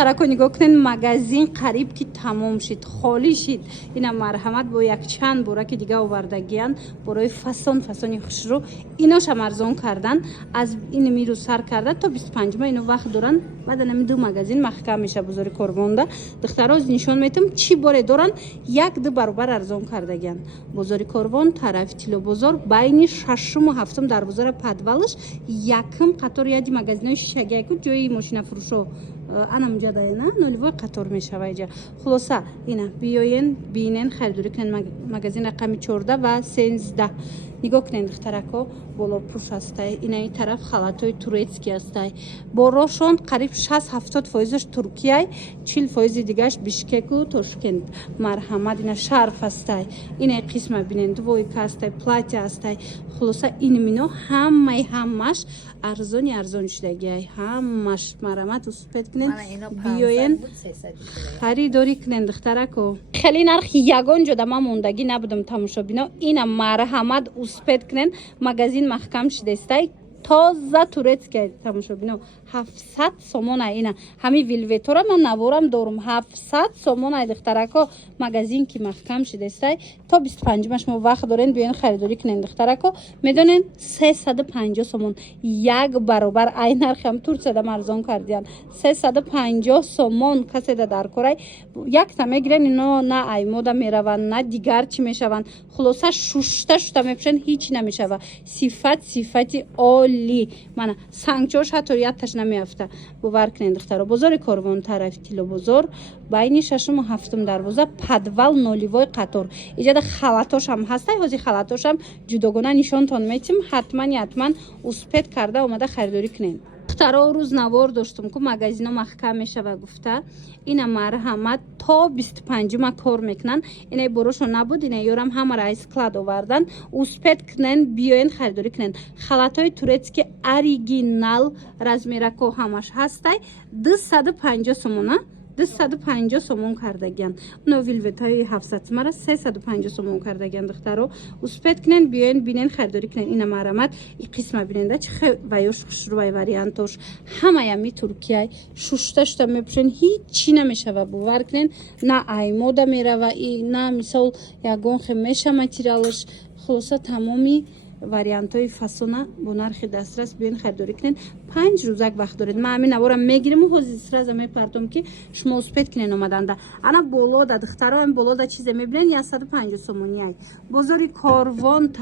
دخترکو نگاه کنین مغازین قریب که تمام شد خالی شد. اینا مرحمت با یک چند بوره که دیگه آوردگیان برای فسان خوشرو ایناش هم ارزان کردن. از این میرو سر کرده تا 25 ما اینو وقت دارن. بعد نمی دو مغازین محکم میشه بزرگ کربونده. دخترها از نشون میتم چی باره دارن یک دو برابر ارزان کردگیان. بزرگ کربون طرف تیلو بزرگ بین ششم و هفتم در بزرگ پدوالش یکم قطار یادی مغازینای شیشگی کو جوی ماشین فروشو انم جدای نه نولیوی قطار میشه وایجا. خلاصه اینا بیاین بینن خریداری کنن مغازین رقم 14 و 13. نگاه کنین دخترکو بالا پوش هستای. اینا این طرف خلاتای ترکیه هستای. باروشون قریب 60-70% ترکیه، 40% دیگهش بیشکک و تاشکند. مرحمت اینا شرف هستای. اینا قسم بینن دوی هستای، پلاتي هستای. خلاصه این منو همش ارزون شدگی. همش مرحمت وسپت کنن. بیاین خریداری کنن دخترکو. خیلی نرخ یگان جدا ما موندگی نبودم تماشا بینا. اینا مرحمت وسپت کنن. مغازین محکم شده استای. تازه ترکیه تماشا بینا 700 سومون اینا همین ویلویتورا من نوارم دارم 700 سومون دخترکو مغازین کی محکم شده است تا 25 مش ما وقت دارین بیاین خریداری کنین دخترکو میدونین 350 سومون یک برابر این نرخ هم ترکیه ده ارزان کردین 350 سومون کسی ده در کره یک تا میگیرن اینا نه ایمودا میرون نه دیگر چی میشون خلاصه شوشته میپشن هیچ نمیشوه صفتی عالی من سانچوش حتوریتش نمیافته باور کنین دخترا بزرگ کاروان طرف تیلو بزرگ بین ششم و هفتم دروازه پدوال نولیوی قطار ایجاد خلاتاش هم هسته هازی خلاتاش هم جداگانه نشانتان میتیم حتما اسپت کرده اومده خریداری کنین دخترا روز نوار داشتم که مغازینا محکم میشه و گفته اینا مرحمت تا 25 ما کار میکنن اینا بروشو نبود اینا یارم همه رئیس کلاد آوردن اسپت کنن بیاین خریداری کنن خلاتای ترکیه اوریجینال رزمیرکو همش هسته 250 سومونه 250 سومون کردگیان اونو ویلویتای 700 مرا 350 سومون کردگیان دخترو اسپت کنن بیاین بینن خریداری کنن اینا مرحمت این قسمه بیننده چه وایوش خوشروی واریانتوش همه می ترکیه شوشتش تا میپشن هیچ چی نمیشه و باور کنن نه ایمودا میره و نه مثال یگون خمیشه ماتریالش خلاصه تمامی واریانتای فسونه با نرخ دسترس بیاین خریداری کنین 5 روزک وقت دارید من همین نوارم میگیرم و حوزی سراز میپرتم که شما اسپت کنین اومدنده انا بالا دا دخترها هم بالا دا چیز میبینن 150 سومونی بزرگ کاروان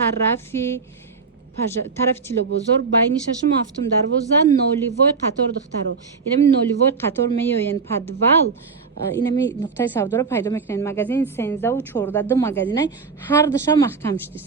طرف تیلو بزرگ بین ششم و هفتم دروازه نولیوی قطار دخترو اینم نولیوی قطار میاین پدوال اینمی نقطه سودا رو پیدا میکنین مغازین 13 و 14 دو مغازین هر دشا محکم شده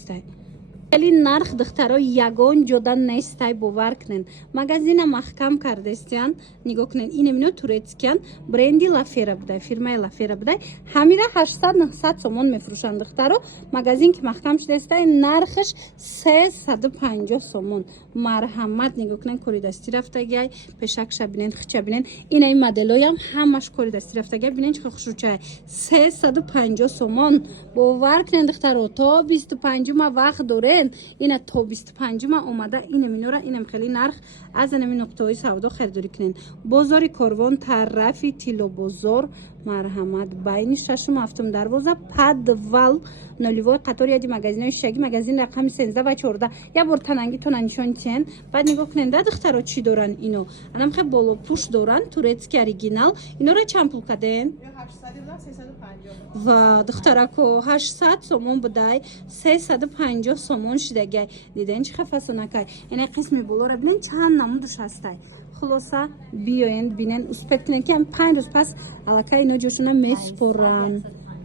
خیلی نرخ دخترها یگان جدا نیستای باور کنن مغازین محکم کرده استیان نگاه کنن این منو ترکیه برندی لافیرا بوده فرمای لافیرا بوده همیره 800-900 سومون میفروشن دخترها مغازین که محکم شده استای نرخش 350 سومون مرحمت نگاه کنن کاری دستی رفتگی پشک شبینن خچبینن این مدلای هم همش کاری دستی رفتگی ببینن چه خوشوچه 350 سومون باور کنن دخترها تا 25 ما وقت داره اینا تا 25 ما اومده این مینورا اینم خیلی نرخ از این نقطه‌های سودا خریداری کنین بازار کاروان طرف تیلو بزرگ مرحمت بین ششم و هفتم دروازه پدوال نولیوی قطار یادی مغازینای شگی مغازین رقم 13 و 14 یا بر تننگی تو نشون چن بعد نگاه کنین دخترها چی دارن اینو انم خیلی بالا پوش دارن ترکیه اوریجینال اینا رو چند پول کردن 850 و دخترکو 800 سومون بودای 350 سومون شدگی دیدن چه خفاسونکای این قسمی بالا رو ببینن چند نمودش هستای خلاصه بیاین بینن اسپت کنن که 5 روز پس علاقه اینو جوشونه میسپرن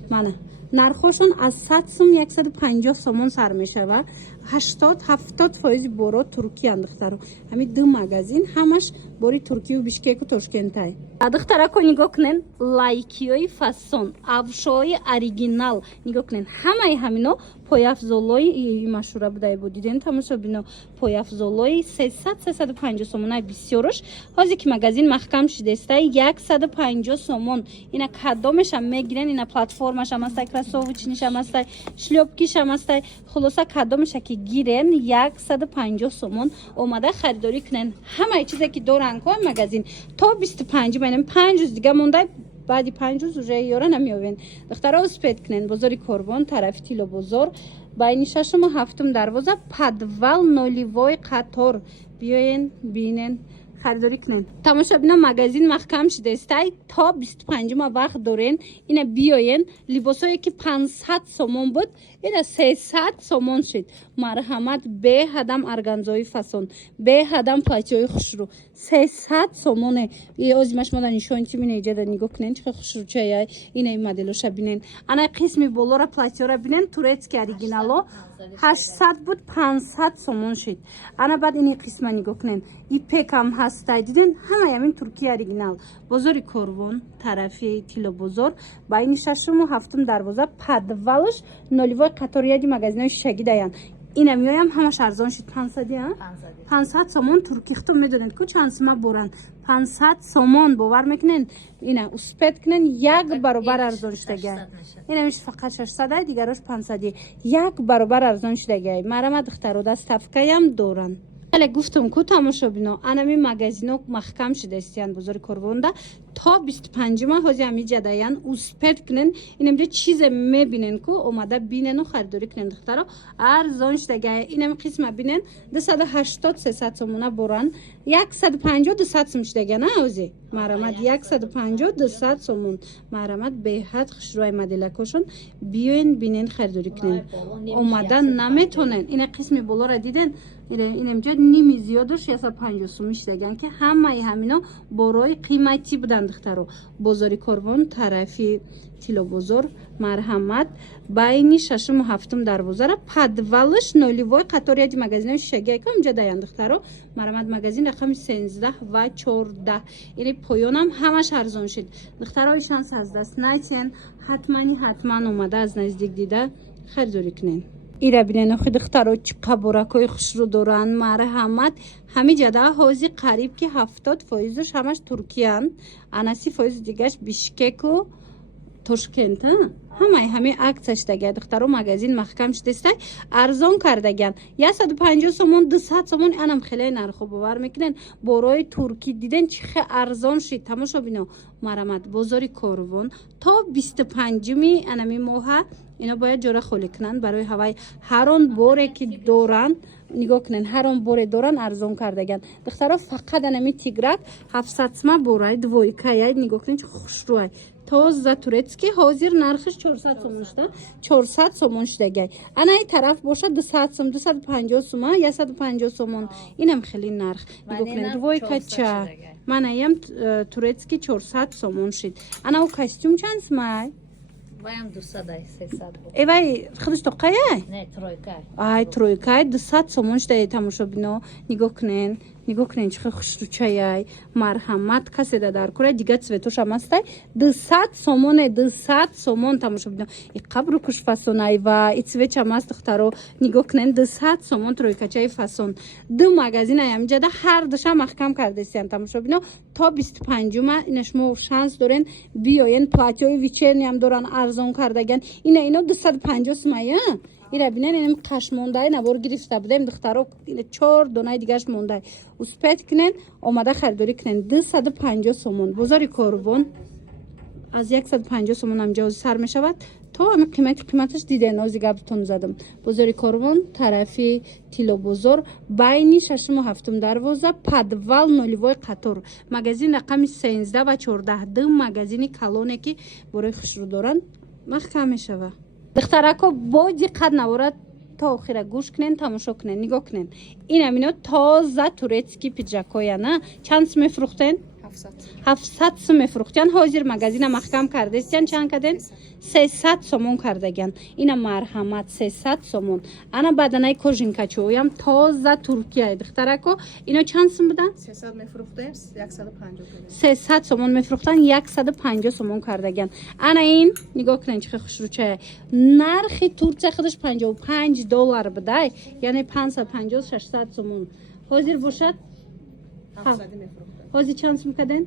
منه نرخشون از 100 سوم 150 سومون سر میشه و 80-70% برو ترکیه اندخترو همین دو مغازین همش باری ترکیه و بیشکک و تاشکندای دخترها نگاه کنن لایکیای فاسون افشای اوریجینال نگاه کنن همه همینو پایافزولای مشهور بوده بودین تماشا بینو پایافزولای 300-350 سومون بسیارش حاضی که مغازین محکم شده است 150 سومون اینا کدامش هم میگیرن اینا پلتفرمش هم است кросовочниш ҳам астай, шлёпкиш ҳам астай. Хулоса кадомаша ки гирен 150 сомон омада харидорӣ кунен. Ҳамаи чизе ки доранд ко магазин то 25 байнем 5 рӯз дига мондай. Баъди 5 рӯз уже ёра намеёвен. Духтаро успед кунен. Бозори Корбон, тарафи Тило бозор. Байни 6 ва 7 дарвоза подвал нулевой қатор. Биёен, бинен, харидорӣ кунен. Тамошобина магазин маҳкам шудестай. То 25 вақт дорен. Ина биёен. Либосое ки 500 сомон буд, ина 300 сомон шуд. Марҳамат, беҳадам органзои фасон, беҳадам платьёи хушрӯ. 300 сомоне. Озимаш мода нишонти мина иҷада нигоҳ кунен, чӣ хушрӯчая. Ина ин моделоша бинен. Ана қисми болора платьёра бинен, турецки оригинало 800 буд, 500 сомон шуд. Ана баъд ини қисма нигоҳ кунен. Ипекам ҳастай диден, ҳама ямин туркия оригинал. Бозори Корвон, тарафи Тило бозор, байни 6 ва 7 дарвоза подвалш нулевой қатор яди магазинои шишагӣ даян. Ина миёям ҳамаш арзон шуд. 500 сомон турки хто медонед ку чанд сума боранд. 500 сомон бовар мекунен. Ина успед кунен як баробар арзон шудагай. Ина миш фақат 600 дигарош 500. Як баробар арзон шудагай. Марама духтаро даставкаям доранд. Але гуфтам ку тамошобино анами магазино маҳкам шудастиян бозори Корвонда то 25 ҳози ами ҷадаян успед кунен. Инамҷа чизе мебинен ку омада бинену харидорӣ кунен духтаро арзон шудагай. Инами қисма бинен 280-300 сомона боран 150-200 сом шудагай на ози марамат 150-200 сомон марамат беҳад хушрӯи моделакошон биёен бинен харидорӣ кунен омада наметонен. Ина қисми болора диден инамҷа ними зиёдаш 150 сом шудаган ки ҳамаи ҳамино борои қиматӣ будан духтаро. Бозори Корвон, тарафи Тило бозор, марҳамат, байни 6 ва 7 дарвозара подвалш нулевой қатор яди магазинои шишагӣ ка инҷа даянд духтаро. Марҳамат, магазин рақами 13 ва 14. Ини поёнам ҳамаш арзон шуд. Духтаро шанс аз даст натиен, ҳатман омада аз наздик дида харидорӣ кунен. Ира бинен охи духтаро чӣ қаборакҳои хушрӯ доранд. Марҳамат, ҳами ҷада ҳози қариб ки 70% ҳамаш туркиянд. Ана 30% дигаш Бишкеку Тошкент. ҳамаи ҳами акция шудагай духтаро магазин маҳкам шудестай арзон кардаган 150 сомон 200 сомон анам хеле нархо бовар мекунен. Борои турки диден чихе арзон шид. Тамошобино марамат бозори Корвон то 25 анами моҳа ино бояд ҷора холӣ кунанд барои ҳавай ҳарон боре ки доранд нигоҳ кунен ҳарон боре доранд арзон кардаган духтаро фақат анами тиграк 700 сма борай двойкая нигоҳ кунен чӣ хушрӯай тоза турецки ҳозир нархиш 400 сомон шуда 400 сомон шудагай. Анаи тараф боша 200 сом 250 сома 150 сомон инам хели нарх нигоҳ кунен двойка ча манаям турецки 400 сомон шид. Анау костюм чанд смай Ваям 200-300 буд. Эвай худаш тоқаяй? Не, тройкай. Ай, тройкай 200 сомон шудаи тамошобино нигоҳ кунен чӣ хушрӯчаяй марҳамат касе да дар кура дига цветоша мастай 200 сомоне 200 сомон тамошобино и қабру куш фасонай ва и цветча маст духтаро нигоҳ кунен 200 сомон тройкачаи фасон ду магазин аям ҷада ҳар душа маҳкам кардесиян тамошобино то 25 ина шумо шанс дорен биёен платьёи вечерниам доран арзон кардаган ино 250 сомая ира бинен ин қашмондай набор гирифта будем духтаро ина 4 донаи дигаш мондай успет кунен омада харидорӣ кунен 250 сомон бозори Корбон аз 150 сомон ам ҷози сар мешавад то ами қиматаш диден ози габтон задам бозори Корбон тарафи Тило бозор байни 6 ва 7 дарвоза подвал нулевой қатор магазин рақами 13 ва 14 ду магазини калоне ки борои хушрӯ доранд маҳкам мешава духтарако бо диққат наворад то охира гӯш кунен тамошо кунен нигоҳ кунен инам ино тоза турецки пиҷакоя на чанд сум мефурӯхтен 700 сум мефурӯхтиян ҳозир магазина маҳкам кардестиян чанд карден 300 сомон кардаган ина марҳамат 300 сомон ана баданаи кожинкачоям тоза туркия духтарако ино чанд сум будан 300 мефурӯхтем 300 сомон мефурӯхтан 150 сомон кардаган ана ин нигоҳ кунен чихе хушрӯчая нархи Турция худаш $55 будай яъне 550-600 сомон ҳозир бошад ҳозир чанд сум карден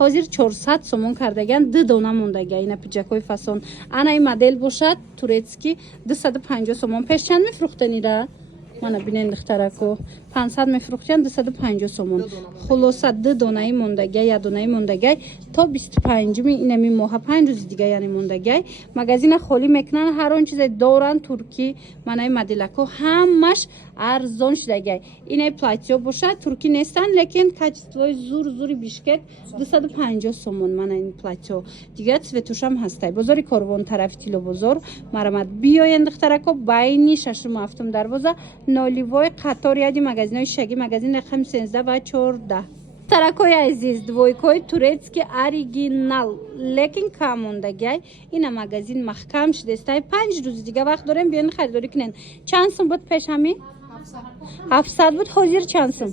ҳозир 400 сомон кардаган 2 дона мондагия ина пиҷакҳои фасон ана ин модел бошад турецки 250 сомон пеш чанд мефурӯхтанира мана бинен духтарако 500 мефурӯхтан 250 сомон хулоса 2 донаи мондагия я донаи мондагия то 25 инами моҳа 5 рӯзи дига яъне мондагия магазина холӣ мекунан ҳар он чизе доран турки манаи моделако ҳамаш арзон шудагия инаи платьё бошад турки нестан лекин качествои зури бишкек 250 сомон мана ин платьё дига цветушам ҳастай бозори корвон тарафи тило бозор марамат биёен духтарако байни 6-7 дарвоза ноливой қатор яди магазинои шаги магазин рақами 13 ва 14 таракои азиз двойкои турецки оригинал лекин кам мондагия ина магазин маҳкам шудестай 5 рӯзи дига вақт дорем биён харидорӣ кунен чанд сум буд пеш ҳами 700 буд ҳозир чанд сум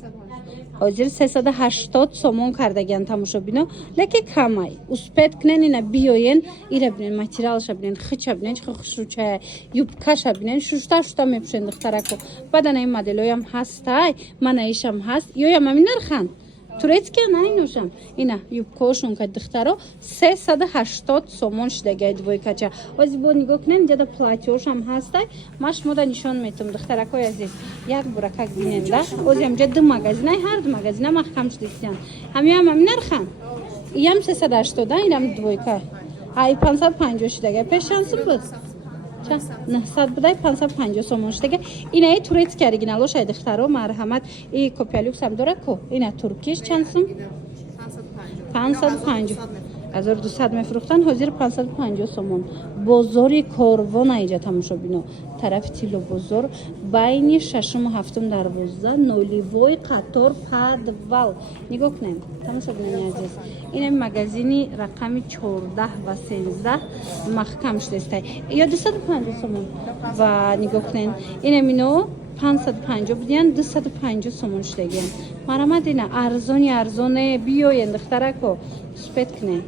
ҳозир 380 сомон кардагиан тамошобино леки камай успед кунен ина биёен ира бинен материалша бинен хича бинен чихо хушрӯчая юбкаша бинен шушта мепӯшен духтарако баъдан ин моделоям ҳастай манаишам ҳаст ёям ами нархан турецки наиношам ина юбкошон ка духтаро 380 сомон шудагия двойкача ози бо нигоҳ кунен ҷада платьёшам ҳастай маш мода нишон метум духтаракои азиз як буракак биненда ози амҷа ду магазинай ҳар ду магазина маҳкам шудистиян ҳамиам ами нархан иям 380 инам двойка ай 550 шудагия пеш чанд сум буд 900 будай 550 сомон шудагия инаи турецки оригиналошай духтаро марҳамат и копиялюксам дора ко ина туркиш чанд сум 550 1200 мефурӯхтан ҳозир 550 сомон бозори корвон аиҷа тамошобино тарафи тило бозор байни 6-7 дарвоза ноливой қатор падвал нигоҳ кунем тамошобинани азиз инами магазини рақами 14 ва 13 маҳкам шудестай ё 250 сомон ва нигоҳ кунен инамино 550 будиян 250 сомон шудагиян марамад ина арзоне биёен духтарако спед кунен